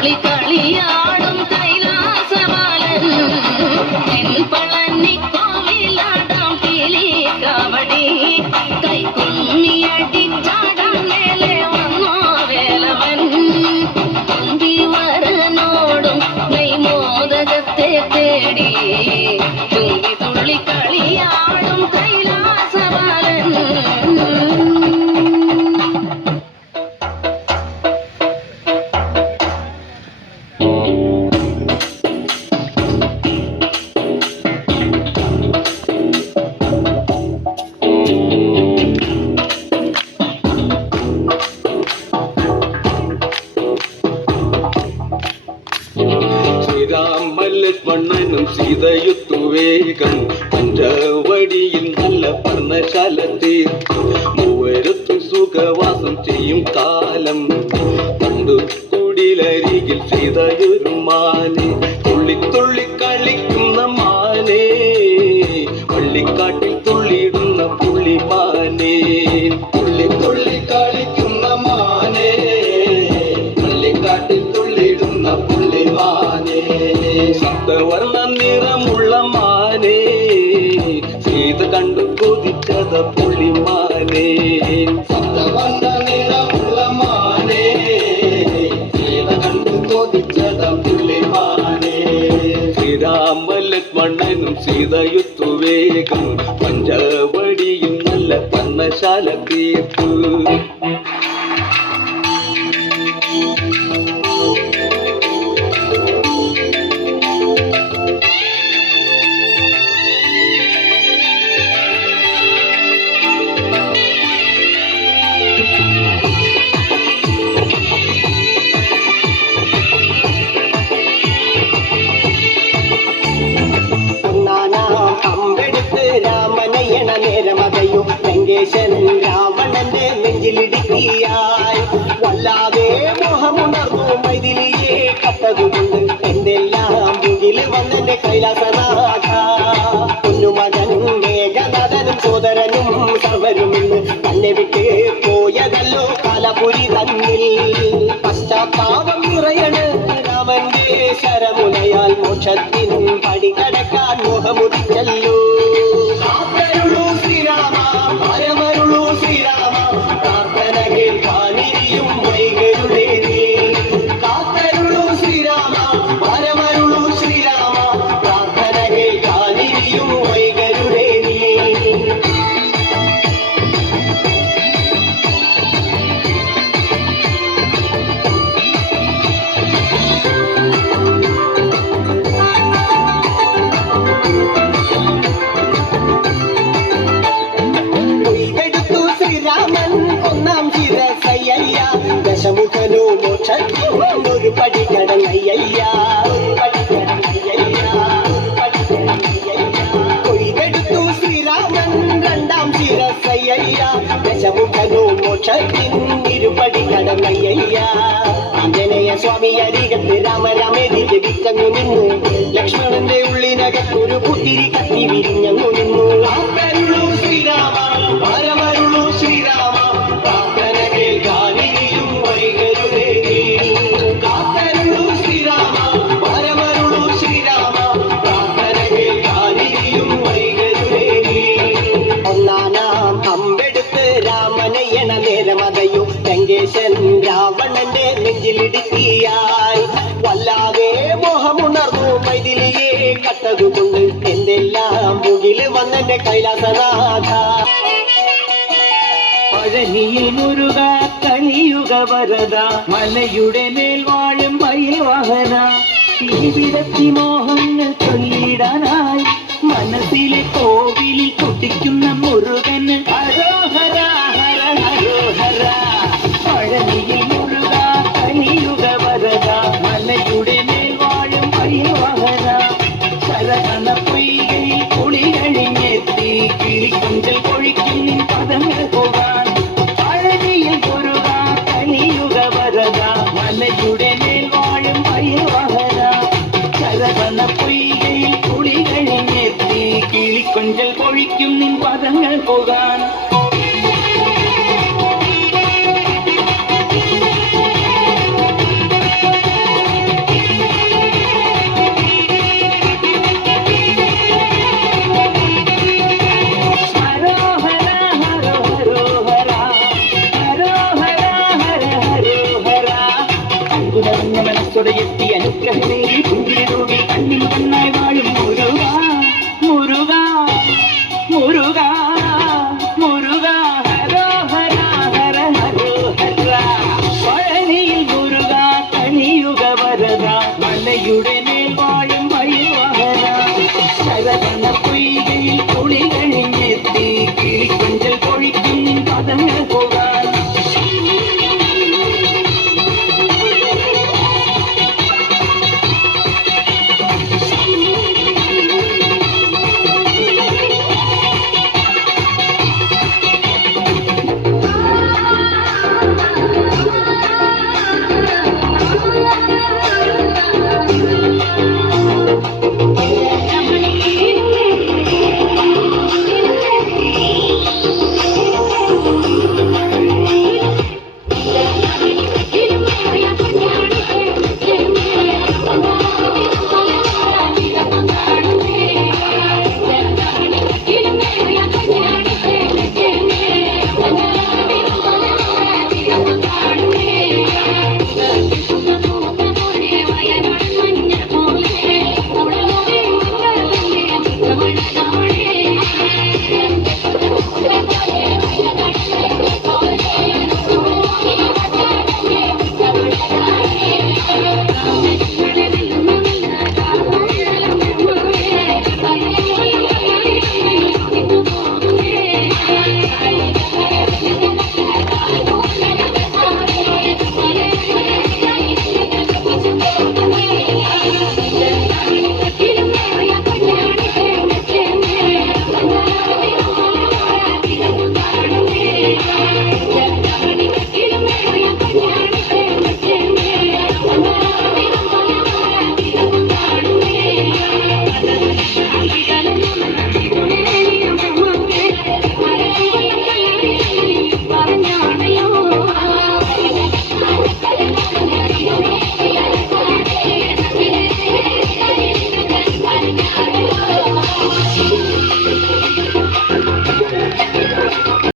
തുള്ളി കളിയാടും കൈലാസബാലൻ പളനിക്കോവിലാടാം പീലി കാവടി കൈക്കുമ്മിയടിച്ചാടാൻ മേലെ വന്നോ വേലവൻ തുമ്പിവരനോടും നെയ്മോദകത്തെ തേടി തുമ്പി തുള്ളി കളിയാടും കൈലാസബാലൻ ലക്ഷ്മണനും സീതയുത്തു വേഗം പഞ്ചവടിയിൽ നല്ല പർണശാല തീർത്തു മൂവരത്തു സുഖവാസം ചെയ്യും കാലം പണ്ടു കുടിലരികിൽ സീതയൊരു മാനെ തുള്ളി തുള്ളി കളിക്കുന്ന മാനെ പള്ളിക്കാട്ടിൽ തുള്ളിയിടുന്ന പുള്ളിമാനെ തുള്ളി തുള്ളി കളിക്കുന്ന മാനെ പള്ളിക്കാട്ടിൽ തുള്ളിയിടുന്ന പുള്ളിമാനെ സപ്തവർണ്ണ നിറമുള്ള മാനെ സീത കണ്ടു കൊതിച്ചത പുള്ളിമാനെ സപ്തവർണ്ണ നിറമുള്ള മാനെ സീത കണ്ടു കൊതിച്ചത പുള്ളിമാനെ ശ്രീരാമ ലക്ഷ്മണനും സീതയുത്തു വേഗം പഞ്ചവടിയും നല്ല പർണശാല തീർത്തു രാവണന്റെ നെഞ്ചിലിടുക്കിയായി വല്ലാതെ മോഹമുണർന്നു മൈഥിലിയെ കത്തതുകൊണ്ട് എന്തെല്ലാം മുകില് വന്നെന്റെ കൈലാസനാഥ പൊന്നുമകൻ മേഘനാഥനും സോദരനും സർവരും ഇന്ന് തന്നെ വിട്ട് പോയതല്ലോ കാലപുരി തന്നിൽ പശ്ചാത്താപം നിറയണ് രാമന്റെ ശരമുനയാൽ മോക്ഷത്തിൻ പടികടക്കാൻ മോഹമുദിച്ചല്ലോ ശ്രീരാമ പരമരുളൂ ശ്രീരാമ പ്രാർത്ഥന കേൾക്കാനിരിയും വൈകരുടെ കാത്തരുളൂ ശ്രീരാമ പരമരുളൂ ശ്രീരാമ പ്രാർത്ഥന കേൾക്കാനിരിയും വൈകരുടെ ദശമുഖനോ മോക്ഷത്തിനൊരു പടി കടന്നയ്യ കൊയ്തെടുത്തു ശ്രീരാമൻ രണ്ടാം ശിരസയ്യ ദശമുഖനോ മോക്ഷത്തിനിരുപടി കടന്നയ്യ ആഞ്ജനേയ സ്വാമി അരികത്ത് രാമരാമേരി ജപിച്ചങ്ങു നിന്നു ലക്ഷ്മണന്റെ ഉള്ളിനകത്തൊരു പുത്തിരി കത്തി വിരിഞ്ഞങ്ങു നിന്നു ശ്രീരാമ പരമരുളൂ ശ്രീരാമ പ്രാർത്ഥന കേൾക്കാനിരിയും വൈകരുടെ കാത്തരുളൂ ശ്രീരാമ പരമരുളൂ ശ്രീരാമ പ്രാർത്ഥന കേൾക്കാനിരിയും വൈകരുടെ ഒന്നാനാം അമ്പെടുത്ത് രാമനയണ നേരമതയോ ലങ്കേശൻ രാവണന്റെ നെഞ്ചിലിടുക്കിയായി വല്ലാതെ മോഹമുണർന്നു മൈഥിലിയെ കട്ടതുകൊണ്ട് എന്തെല്ലാം മുകില് വന്നെന്റെ കൈലാസനാഥ പഴനിയിൽ മുരുക കലിയുഗ വരദ മലയുടെ മേൽ വാഴും മയിൽ വാഹന ഇവിടത്തി മോഹങ്ങൾ ചൊല്ലിടാനായി മനസ്സിലെ കോവിലിൽ കൊട്ടിക്കുന്ന മുരുകന് ഹരോഹര ഹര ഹരോഹര പഴനിയിൽ മുരുക കലിയുഗ വരദ മലയുടെ മേൽ വാഴും മയിൽ വാഹന ശരകണ പൊയ്കയിൽ കുളി കഴിഞ്ഞെത്തി കിളിക്കൊഞ്ചൽ കൊഴിക്കും നിൻ പദങ്ങൾ പോകാൻ പഴനിയിൽ മുരുക കലിയുഗ വരദ മലയുടെ മേൽ വാഴും മയിൽ വാഹന ശരകണ പൊയ്കയിൽ കുളി കഴിഞ്ഞെത്തി കിളിക്കൊഞ്ചൽ കൊഴിക്കും നിൻ പദങ്ങൾ പോകാൻ